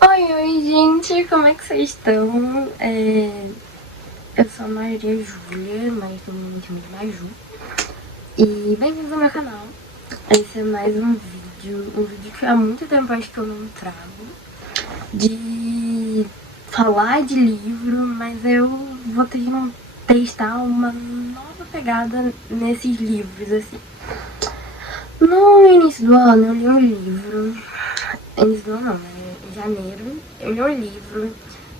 Oi, gente, como é que vocês estão? Eu sou a Maria Júlia, mas todo mundo me chama de Maju. E bem-vindos ao meu canal. Esse é mais um vídeo que há muito tempo acho que eu não trago, de falar de livro, mas eu vou testar uma nova pegada nesses livros, assim. No início do ano eu li um livro, início do ano não, né? Em janeiro, eu li um livro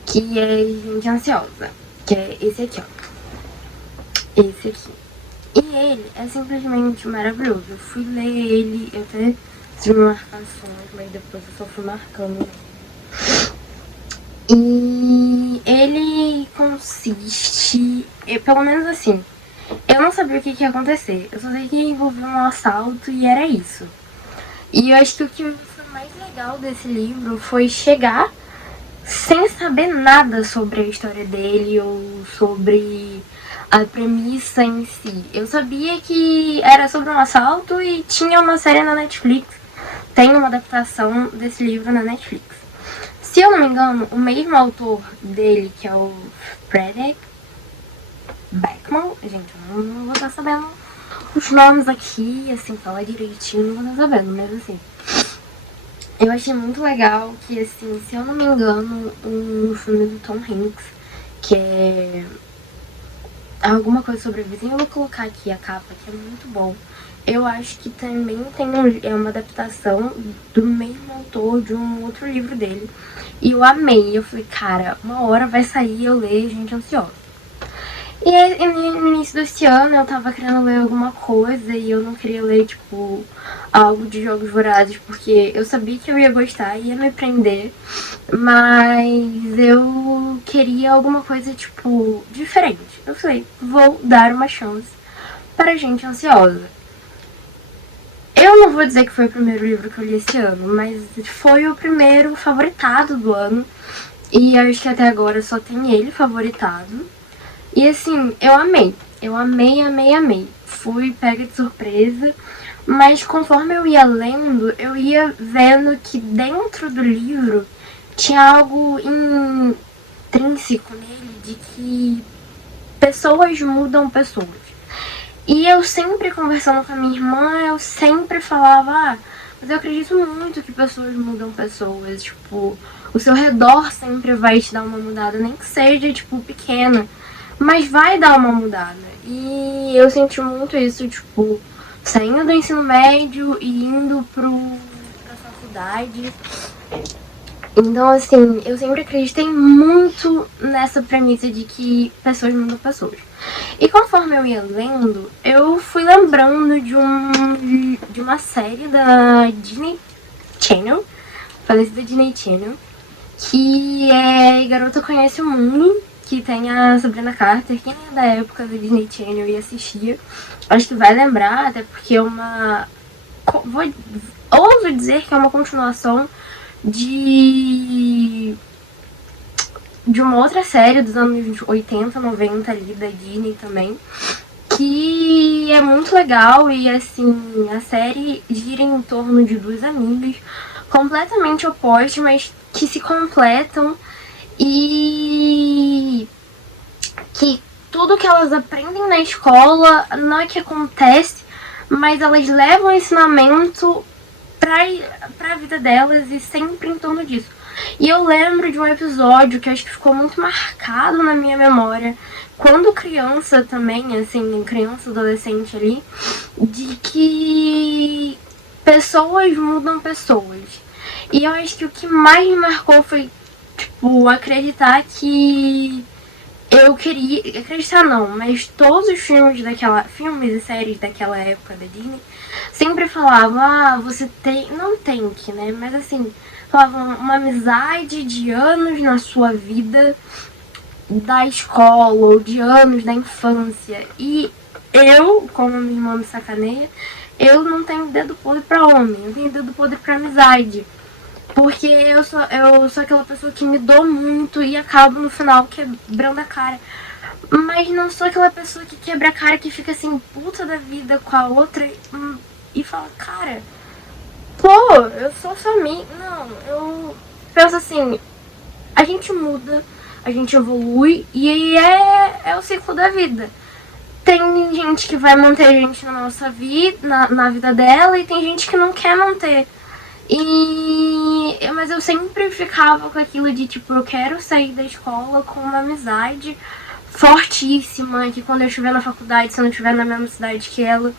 que é Gente Ansiosa, que é esse aqui, ó. Esse aqui. E ele é simplesmente maravilhoso. Eu fui ler ele, eu até fiz marcações, mas depois eu só fui marcando. E ele consiste, pelo menos assim, eu não sabia o que ia acontecer. Eu só sei que envolveu um assalto e era isso. E eu acho que o que foi mais legal desse livro foi chegar sem saber nada sobre a história dele ou sobre a premissa em si. Eu sabia que era sobre um assalto e tinha uma série na Netflix. Tem uma adaptação desse livro na Netflix. Se eu não me engano, o mesmo autor dele, que é o Fredrik Backman, gente, eu não vou estar sabendo os nomes aqui, assim, falar direitinho, não vou estar sabendo, mas assim, eu achei muito legal que, assim, se eu não me engano, um filme do Tom Hanks, que é alguma coisa sobre o vizinho, eu vou colocar aqui a capa, que é muito bom. Eu acho que também é uma adaptação do mesmo autor de um outro livro dele. E eu amei. Eu falei, cara, uma hora vai sair eu leio Gente Ansiosa. E no início desse ano eu tava querendo ler alguma coisa e eu não queria ler, tipo, algo de Jogos Vorazes, porque eu sabia que eu ia gostar, ia me prender, mas eu queria alguma coisa, tipo, diferente. Eu falei, vou dar uma chance para Gente Ansiosa. Eu não vou dizer que foi o primeiro livro que eu li esse ano, mas foi o primeiro favoritado do ano. E acho que até agora só tem ele favoritado. E assim, eu amei. Eu amei, amei, amei. Fui pega de surpresa. Mas conforme eu ia lendo, eu ia vendo que dentro do livro tinha algo intrínseco nele de que pessoas mudam pessoas. E eu sempre conversando com a minha irmã, eu sempre falava, mas eu acredito muito que pessoas mudam pessoas, tipo, o seu redor sempre vai te dar uma mudada, nem que seja, tipo, pequena, mas vai dar uma mudada. E eu senti muito isso, tipo, saindo do ensino médio e indo pra faculdade. Então, assim, eu sempre acreditei muito nessa premissa de que pessoas mudam pessoas. E conforme eu ia lendo, eu fui lembrando de uma série da Disney Channel, falecida Disney Channel, que é Garota Conhece o Mundo, que tem a Sabrina Carter. Quem é da época da Disney Channel e assistia, acho que vai lembrar, até porque é uma... ouso dizer que é uma continuação de uma outra série dos anos 80, 90 ali, da Disney também, que é muito legal. E assim, a série gira em torno de duas amigas completamente opostas, mas que se completam e que tudo que elas aprendem na escola não é que acontece, mas elas levam o ensinamento pra vida delas e sempre em torno disso. E eu lembro de um episódio que acho que ficou muito marcado na minha memória, quando criança também, assim, criança, adolescente ali, de que pessoas mudam pessoas. E eu acho que o que mais me marcou foi, tipo, acreditar que eu queria... Acreditar não, mas todos os filmes e séries daquela época da Disney sempre falavam, você tem... Não tem que, né? Mas assim, falavam uma amizade de anos na sua vida da escola ou de anos da infância. E eu, como minha irmã me sacaneia, eu não tenho dedo podre pra homem, eu tenho dedo podre pra amizade. Porque eu sou aquela pessoa que me dou muito e acabo no final quebrando a cara. Mas não sou aquela pessoa que quebra a cara, que fica assim, puta da vida com a outra e fala, cara, pô, eu sou sua amiga. Não, eu penso assim, a gente muda, a gente evolui e aí é o ciclo da vida. Tem gente que vai manter a gente na nossa vida, na vida dela, e tem gente que não quer manter. Mas eu sempre ficava com aquilo de tipo, eu quero sair da escola com uma amizade fortíssima, que quando eu estiver na faculdade, se eu não estiver na mesma cidade que ela,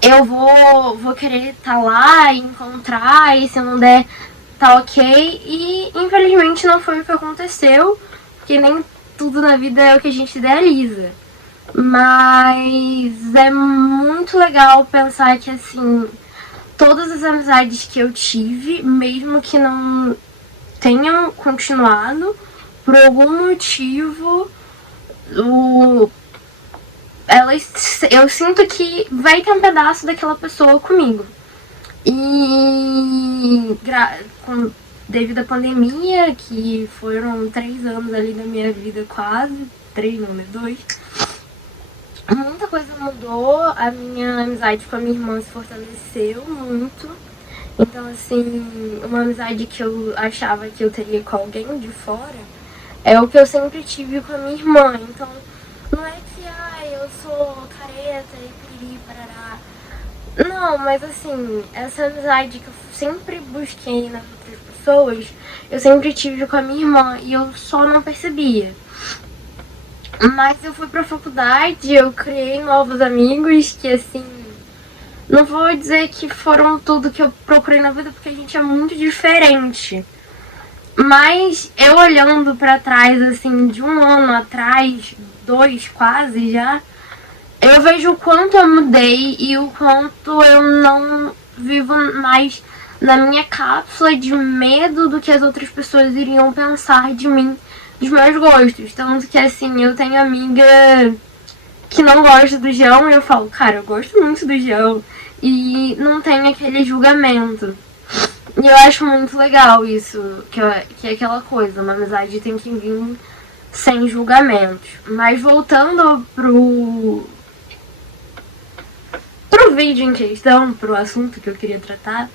eu vou querer estar lá e encontrar, e se não der, tá ok. E infelizmente não foi o que aconteceu, porque nem tudo na vida é o que a gente idealiza. Mas é muito legal pensar que, assim, todas as amizades que eu tive, mesmo que não tenham continuado, por algum motivo, eu sinto que vai ter um pedaço daquela pessoa comigo. E devido à pandemia, que foram 3 anos ali da minha vida quase, 3 não, né, 2, muita coisa mudou, a minha amizade com a minha irmã se fortaleceu muito. Então, assim, uma amizade que eu achava que eu teria com alguém de fora é o que eu sempre tive com a minha irmã. Então, não é que, eu sou careta e piriri, parará. Não, mas assim, essa amizade que eu sempre busquei nas outras pessoas, eu sempre tive com a minha irmã e eu só não percebia. Mas eu fui pra faculdade, eu criei novos amigos que, assim, não vou dizer que foram tudo que eu procurei na vida, porque a gente é muito diferente. Mas eu olhando pra trás, assim, de 1 ano atrás, 2 quase já, eu vejo o quanto eu mudei e o quanto eu não vivo mais na minha cápsula de medo do que as outras pessoas iriam pensar de mim, dos meus gostos. Tanto que, assim, eu tenho amiga que não gosta do João e eu falo, cara, eu gosto muito do João. E não tem aquele julgamento. E eu acho muito legal isso, que é aquela coisa, uma amizade tem que vir sem julgamentos. Mas voltando pro vídeo em questão, pro assunto que eu queria tratar,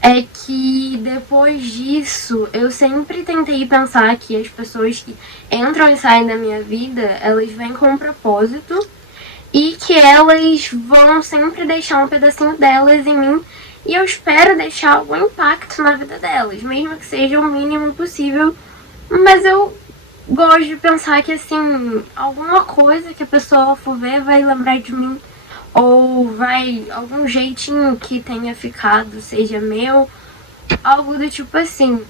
é que depois disso eu sempre tentei pensar que as pessoas que entram e saem da minha vida, elas vêm com um propósito e que elas vão sempre deixar um pedacinho delas em mim e eu espero deixar algum impacto na vida delas, mesmo que seja o mínimo possível. Mas eu gosto de pensar que, assim, alguma coisa que a pessoa for ver vai lembrar de mim, ou vai, algum jeitinho que tenha ficado, seja meu, algo do tipo assim.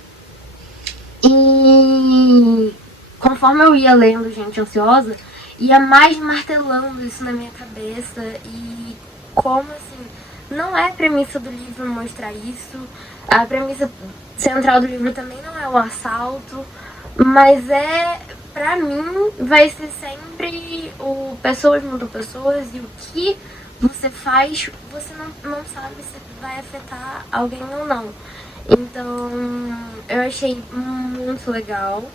E conforme eu ia lendo Gente Ansiosa, ia mais martelando isso na minha cabeça. E como, assim, não é a premissa do livro mostrar isso, a premissa central do livro também não é o assalto, mas pra mim, vai ser sempre o pessoas mudam pessoas, e o que você faz, você não sabe se vai afetar alguém ou não. Então, eu achei muito legal.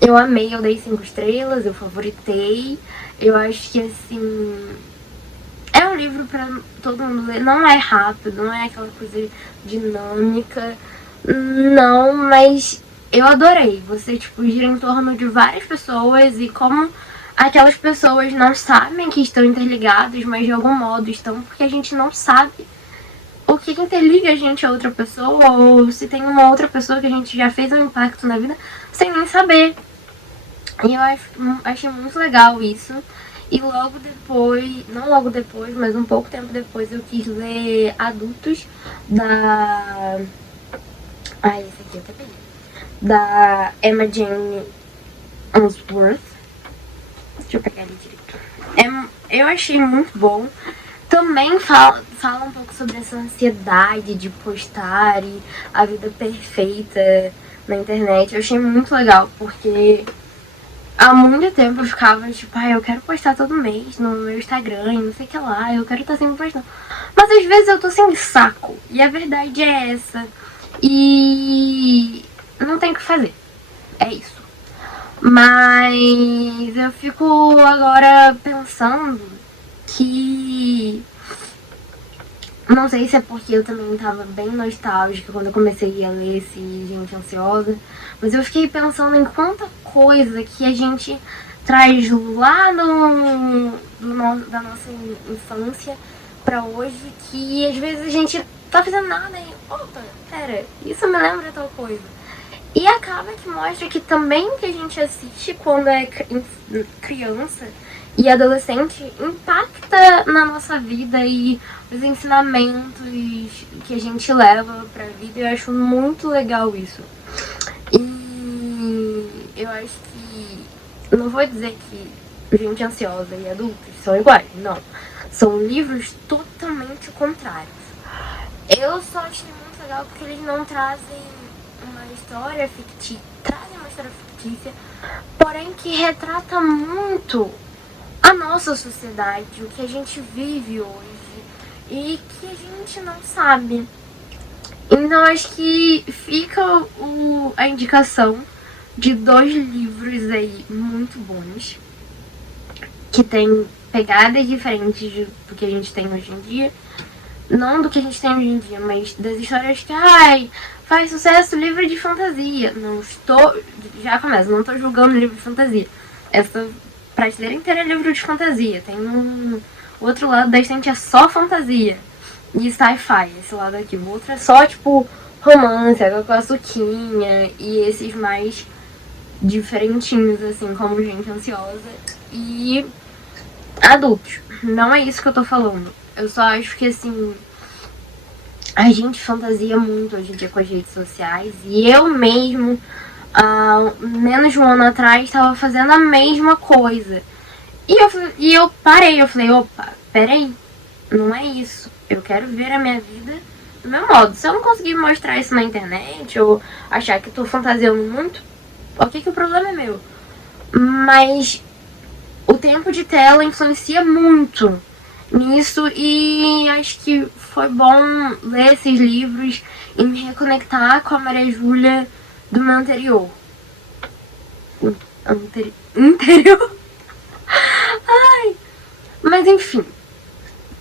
Eu amei, eu dei 5 estrelas, eu favoritei. Eu acho que, assim, é um livro pra todo mundo ler. Não é rápido, não é aquela coisa dinâmica. Não, mas eu adorei. Você, tipo, gira em torno de várias pessoas e como aquelas pessoas não sabem que estão interligadas, mas de algum modo estão, porque a gente não sabe o que interliga a gente a outra pessoa, ou se tem uma outra pessoa que a gente já fez um impacto na vida sem nem saber. E eu achei muito legal isso. E logo depois, não logo depois, mas um pouco tempo depois, eu quis ler Adultos, da... esse aqui eu até peguei. Da Emma Jane Unsworth. Deixa eu pegar ele direito. Eu achei muito bom. Também fala um pouco sobre essa ansiedade de postar e a vida perfeita na internet. Eu achei muito legal, porque há muito tempo eu ficava tipo, eu quero postar todo mês no meu Instagram e não sei o que lá, eu quero estar sempre postando. Mas às vezes eu tô sem saco, e a verdade é essa. E não tem o que fazer. É isso. Mas eu fico agora pensando que Não sei se é porque eu também tava bem nostálgica quando eu comecei a ler esse Gente Ansiosa, mas eu fiquei pensando em quanta coisa que a gente traz lá da nossa infância pra hoje, que às vezes a gente tá fazendo nada e, opa, pera, isso me lembra tal coisa. E acaba que mostra que também o que a gente assiste quando é criança e adolescente impacta na nossa vida e os ensinamentos que a gente leva pra vida. Eu acho muito legal isso. E eu acho que, não vou dizer que Gente Ansiosa e Adultos são iguais, não. São livros totalmente contrários. Eu só achei muito legal porque eles não trazem uma história fictícia, porém que retrata muito a nossa sociedade, o que a gente vive hoje e que a gente não sabe. Então acho que fica a indicação de 2 livros aí muito bons, que tem pegadas diferentes do que a gente tem hoje em dia. Não do que a gente tem hoje em dia, mas das histórias que, faz sucesso livro de fantasia. Não estou, já começa, não estou julgando livro de fantasia. Essa prateleira inteira é livro de fantasia. Tem o outro lado da estante é só fantasia e sci-fi, esse lado aqui. O outro é só, tipo, romance, água com açuquinha e esses mais diferentinhos, assim, como Gente Ansiosa e adultos. Não é isso que eu tô falando. Eu só acho que, assim, a gente fantasia muito hoje em dia com as redes sociais. E eu mesmo, menos de um ano atrás, estava fazendo a mesma coisa. E eu parei, eu falei, opa, peraí, não é isso. Eu quero ver a minha vida do meu modo. Se eu não conseguir mostrar isso na internet ou achar que eu tô fantasiando muito, ok, que o problema é meu. Mas o tempo de tela influencia muito nisso e acho que foi bom ler esses livros e me reconectar com a Maria Júlia do meu anterior. Interior? Ai, mas enfim,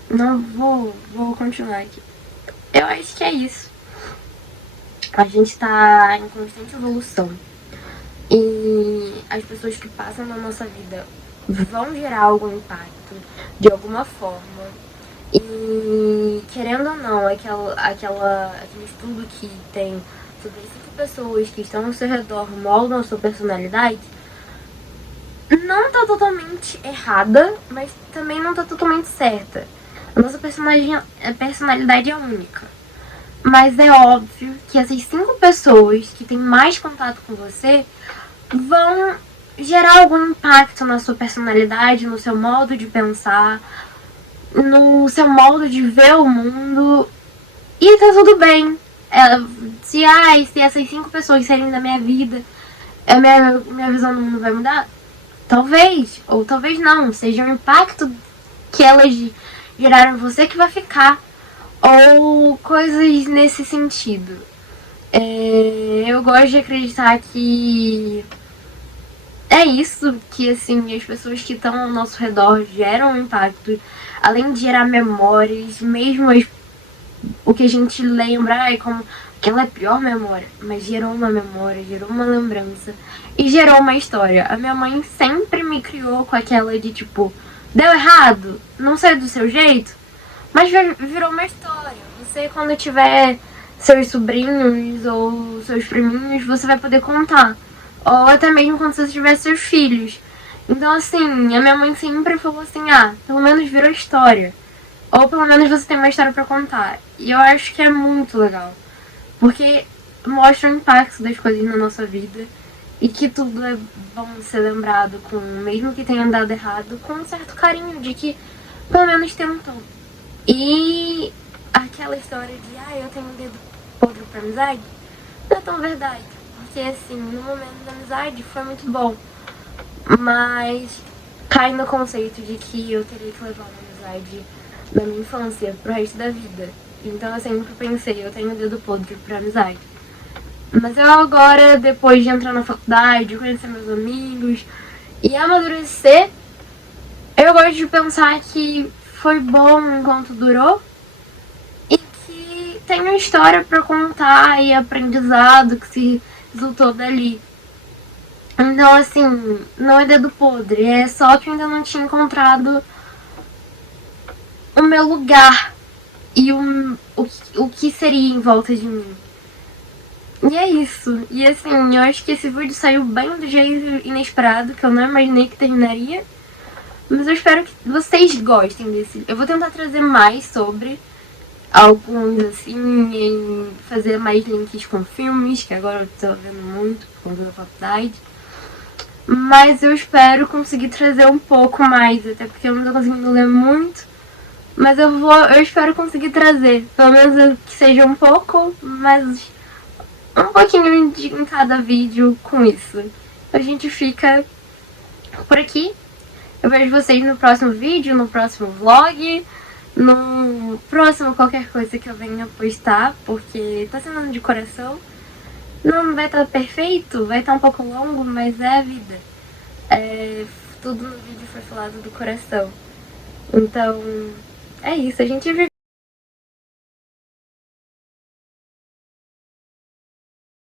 não vou continuar aqui. Eu acho que é isso. A gente tá em constante evolução e as pessoas que passam na nossa vida vão gerar algum impacto de alguma forma. E querendo ou não, aquele estudo que tem sobre 5 pessoas que estão ao seu redor moldam a sua personalidade, não tá totalmente errada, mas também não tá totalmente certa. A nossa personalidade é única. Mas é óbvio que essas 5 pessoas que têm mais contato com você vão gerar algum impacto na sua personalidade, no seu modo de pensar, no seu modo de ver o mundo. E tá tudo bem. Se essas 5 pessoas saírem da minha vida, a minha visão do mundo vai mudar? Talvez, ou talvez não. Seja o impacto que elas geraram em você que vai ficar. Ou coisas nesse sentido. Eu gosto de acreditar que é isso, que assim, as pessoas que estão ao nosso redor geram um impacto, além de gerar memórias, mesmo o que a gente lembra, como aquela é a pior memória, mas gerou uma memória, gerou uma lembrança e gerou uma história. A minha mãe sempre me criou com aquela de tipo, deu errado, não saiu do seu jeito, mas virou uma história. Você, quando tiver seus sobrinhos ou seus priminhos, você vai poder contar. Ou até mesmo quando você tiver seus filhos. Então, assim, a minha mãe sempre falou assim, pelo menos virou história. Ou pelo menos você tem uma história pra contar. E eu acho que é muito legal. Porque mostra o impacto das coisas na nossa vida. E que tudo é bom ser lembrado com, mesmo que tenha dado errado, com um certo carinho de que pelo menos tentou. E aquela história de, eu tenho um dedo podre pra amizade, não é tão verdade. Porque assim, no momento da amizade foi muito bom. Mas cai no conceito de que eu teria que levar uma amizade da minha infância pro resto da vida. Então eu sempre pensei, eu tenho um dedo podre pra amizade. Mas eu agora, depois de entrar na faculdade, conhecer meus amigos e amadurecer, eu gosto de pensar que foi bom enquanto durou. tem uma história pra contar e aprendizado que se resultou dali. Então, assim, não é dedo podre, é só que eu ainda não tinha encontrado o meu lugar e o que seria em volta de mim. E é isso. E assim, eu acho que esse vídeo saiu bem do jeito inesperado, que eu não imaginei que terminaria. Mas eu espero que vocês gostem desse. Eu vou tentar trazer mais sobre alguns, assim, em fazer mais links com filmes, que agora eu tô vendo muito por conta da faculdade. Mas eu espero conseguir trazer um pouco mais, até porque eu não tô conseguindo ler muito. Mas eu espero conseguir trazer, pelo menos que seja um pouco, mas um pouquinho em cada vídeo com isso. A gente fica por aqui. Eu vejo vocês no próximo vídeo, no próximo vlog, no próximo qualquer coisa que eu venha postar, porque tá sendo de coração. Não vai estar perfeito, vai estar um pouco longo, mas é a vida. Tudo no vídeo foi falado do coração. Então, é isso, a gente vive